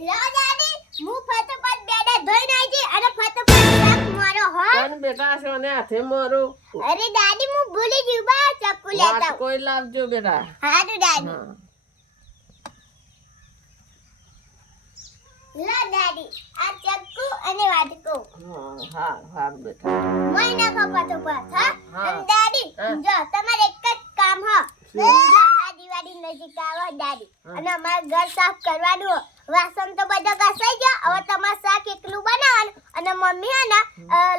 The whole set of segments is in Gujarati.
લો દાદી હું ફટોફટ બેડા ધોઈને આવી અને ફટોફટ શાક મારો હો. પણ બેટા સોને હાથે મારું? અરે દાદી હું ભૂલી ગયું બા ચક્કુ લેતા કોઈ લાવજો બેટા. હારું દાદી. લો દાદી આ ચક્કુ અને વાટકો. હા હા હા બેટા. મોય નાખો ફટોફટ હા. હા. દાદી જો તમારે એક જ કામ હો. આ દિવાળી નજીક આવો દાદી. અને અમારે ઘર સાફ કરવાનું. વાસણ તો બધા ઘસાઈ ગયા. હવે તમારે શાક એકલું બનાવવાનું અને મમ્મી હે ને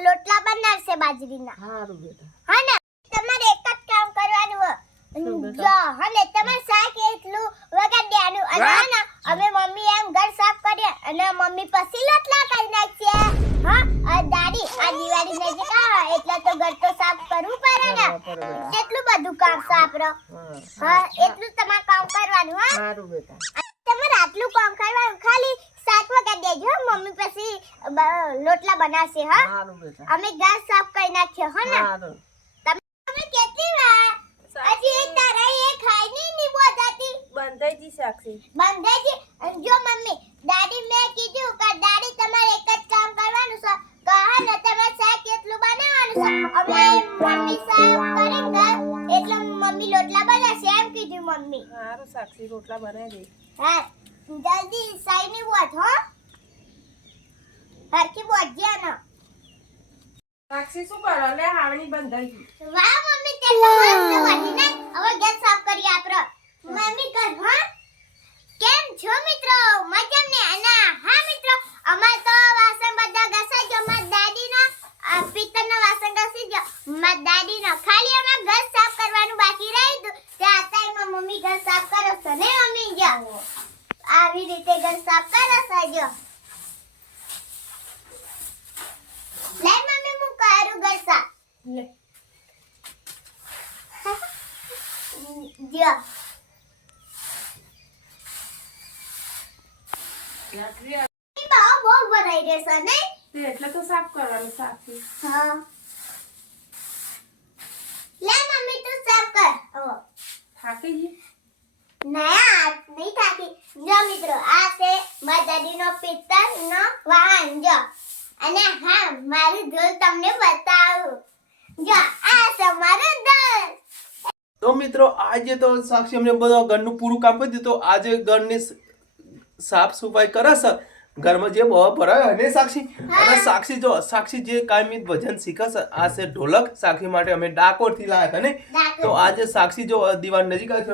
લોટલા બનાવશે બાજરીના. સારું બેટા. હા ને? તમારે એક જ કામ કરવાનું જો હા ને તમારે શાક એટલું વગાડ દેવાનું. અને. હા. ને અમે મમ્મી એમ ઘર સાફ કરીએ અને મમ્મી પછી લોટલા કરી નાખશે હા? દાદી આ દિવાળી નજીક આવે એટલે તો ઘર તો સાફ કરવું પડે ને. એટલું કેટલું બધું કામ છે રહો. હા. હા એટલું તમારે કામ કરવાનું હા? સારું બેટા. તમારે આટલું કામ કરવાનું ખાલી સાત વગાડ દેજો મમ્મી પછી લોટલા બનાવશે હા. અમે ઘાસ સાફ કરી નાખ્યો હો ને. તમે કેટલી વાર હજી એક તારા એ ખાઈ નહીં ની બોધાતી બંધાઈ જી સાક્ષી. અને જો મમ્મી દાદી મેં કીધું કે દાદી તમારે એક જ કામ કરવાનું છે. કહા ને તમારે શાક કેટલું બનાવવાનું છે. અમે મમ્મી શાક કરીને એટલે મમ્મી લોટલા બનાવશે એમ કીધું મમ્મી. સારું સાક્ષી રોટલા બનાવી દે. હા જલ્દી સાઈની બોટ હો. હરખી બોટ જ્યાં સાક્ષી શું કરો? લે હાવણી બંધાઈ ગઈ. વાહ મમ્મી તે વાટી ને હવે ગેસ સાફ કરી આપરો મમ્મી કર હો. કેમ છો મિત્રો? મજામ ને? આના હા મિત્રો. અમાર તો વાસણ બધા ઘસાઈ ગયો. માર દાદીના આ પિત્તરના વાસણ ઘસી ગયો. માર દાદીનો. ખાલી અમાર ઘર સાફ કરવાનું બાકી રહી ગયું તે આતાઈમાં મમ્મી ઘર સાફ કરો છો ને મમ્મી જો આવી રીતે ઘર સાફ કરો છો જો લે મમ્મી હું કરું ઘર સાફ લે જો તો મિત્રો અને હા મારી ઢોલ તમને બતાવું જો આ છે મારો તો મિત્રો, આજે તો સાક્ષી અમને બધા ઘરનું પૂરું કામ કરી દીધું. તો આજે ઘરની સાફ સફાઈ કરે છે. ઘરમાં જે બહુ ભરાય અને સાક્ષી. અને સાક્ષી જો સાક્ષી જે કાયમી ભજન શીખે છે આ છે ઢોલક. સાક્ષી માટે અમે ડાકોરથી લાયા હતા ને તો આજે સાક્ષી જો દિવાળ નજીક આવે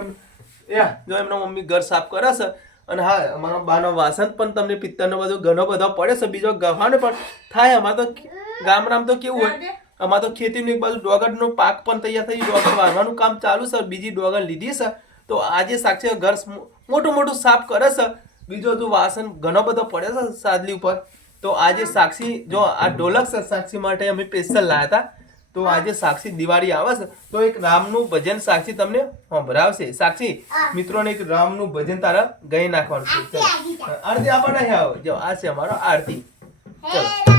છે જો એમના મમ્મી ઘર સાફ કરે છે. અને હા અમારા બાનો વાસણ પણ તમને પિત્તરનો બધો ઘણો બધો પડે છે બીજો ગવ્હાણ પણ થાય. અમારે તો ગામડામાં તો કેવું હોય અમારે તો ખેતીનું એક બાજુ ડોગરનો પાક પણ તૈયાર થઈ ડોગર વારવાનું કામ ચાલુ છે બીજી ડોગર લીધી છે. તો આજે સાક્ષી ઘર મોટું મોટું સાફ કરે છે. બીજો જો વાસણ ઘણો બધો પડે છે સાદલી ઉપર. તો આજે સાક્ષી જો આ ઢોલક સાક્ષી માટે અમે સ્પેશિયલ લાયા હતા. તો આજે સાક્ષી દિવાળી આવે છે. તો એક રામનું ભજન સાક્ષી તમને સંભળાવશે. સાક્ષી મિત્રોને એક રામનું ભજન તારા ગઈ નાખવાનું છે. આરતી. આપણને આવે. જો આ છે અમારો આરતી. ચલો.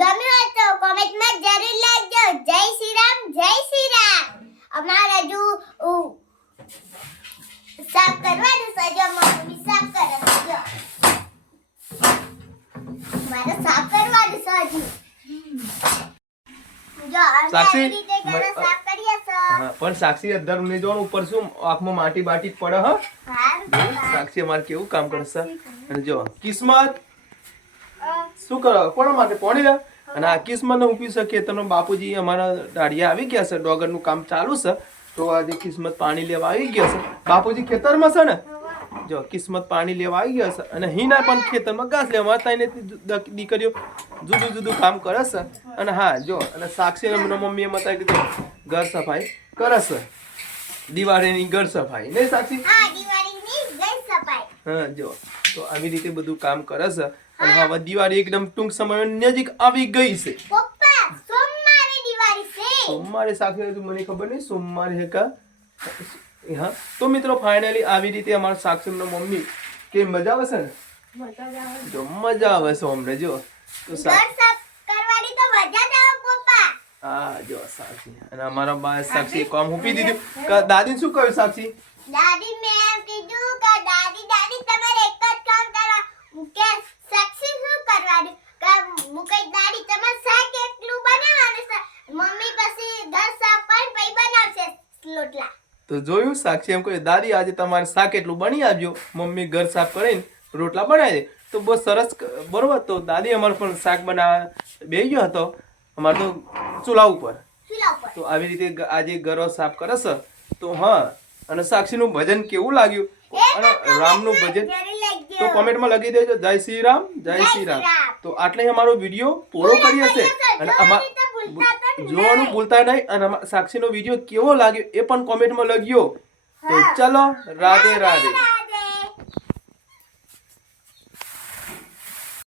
ગમ્યું હોય તો કોમેન્ટમાં જરૂર લખજો. જય શ્રી રામ જય શ્રી રામ. અમારે હજુ સાફ કરવાનું સજો મમ્મી સાફ કરો સજો મારે સાફ કરવાનું છે હજુ. જો અમે સાક્ષી, પણ સાક્ષી અંદર ને જોવાનું ઉપર શું આંખમાં માટી બાટી પડે હા? સાક્ષી અમારે કેવું કામ કરે છે? અને જો કિસ્મત શું કરો? કોના માટે? પોણી અને આ કિસ્મત ઉપી શકીએ તમે બાપુજી અમારા દાડિયા આવી ગયા છે. ડોગરનું કામ ચાલુ છે. તો આજે કિસ્મત પાણી લેવા આવી ગયા છે. બાપુજી ખેતરમાં છે ને? જો કિસ્મત પાણી લેવા આવી ગયા છે. અને હિના પણ ખેતરમાં ઘાસ લેવા તાઈને દીકરીઓ જુદું જુદું કામ કરે છે. અને હા જો અને સાક્ષી મમ્મી મમ્મીએ મતા કીધું ઘર સફાઈ કરે છે. દિવાળીની ઘર સફાઈ. નહીં સાક્ષી? હા જો તો આવી રીતે બધું કામ કરે છે. અને હવે દિવાળી એકદમ ટૂંક સમય નજીક આવી ગઈ છે. પપ્પા સોમવારે દિવાળી છે. સોમવારે સાક્ષી તો મને ખબર નહીં સોમવારે હે કા? હા. તો મિત્રો ફાઇનલી આવી રીતે અમારા સાક્ષીના મમ્મી કે મજા આવે છે ને? મજા જ મજા આવે છે અમને જો. તો કરવાની તો મજા જ આવે પપ્પા. હા જો સાક્ષી. અને અમારા બા સાક્ષી કામ ઉપી દીધું. દાદી શું કહ્યું સાક્ષી? દાદી મેં કીધું કે દાદી દાદી તમારે એક જ કામ કરવા કે સેક્સી શું કરવાનું કે હું કઈ દાદી તમારે શાક એકલું બનાવવાનું છે મમ્મી પછી ઘર સાફ કરીને પછી બનાવશે લોટલા તો જોયું સાક્ષી એમ કહ્યું દાદી આજે તમારે શાક એટલું બની આપજો. મમ્મી ઘર સાફ કરીને રોટલા બનાવી દે. તો બહુ સરસ બરોબર? તો દાદી અમારે પણ શાક બનાવવા બે ગયો હતો. અમારે તો ચૂલા ઉપર. તો આવી રીતે આજે ઘરો સાફ કરે છે તો હા અને સાક્ષીનું ભજન કેવું લાગ્યું? અને રામનું ભજન? તો કોમેન્ટમાં લખી દેજો જય શ્રી રામ જય શ્રી રામ. તો આટલે અમારો વીડિયો પૂરો કરીએ છે અને અમાર જોવાનું ભૂલતા નહીં અને સાક્ષીનો વીડિયો કેવો લાગ્યો એ પણ કોમેન્ટમાં લખ્યો તો ચલો રાધે રાધે.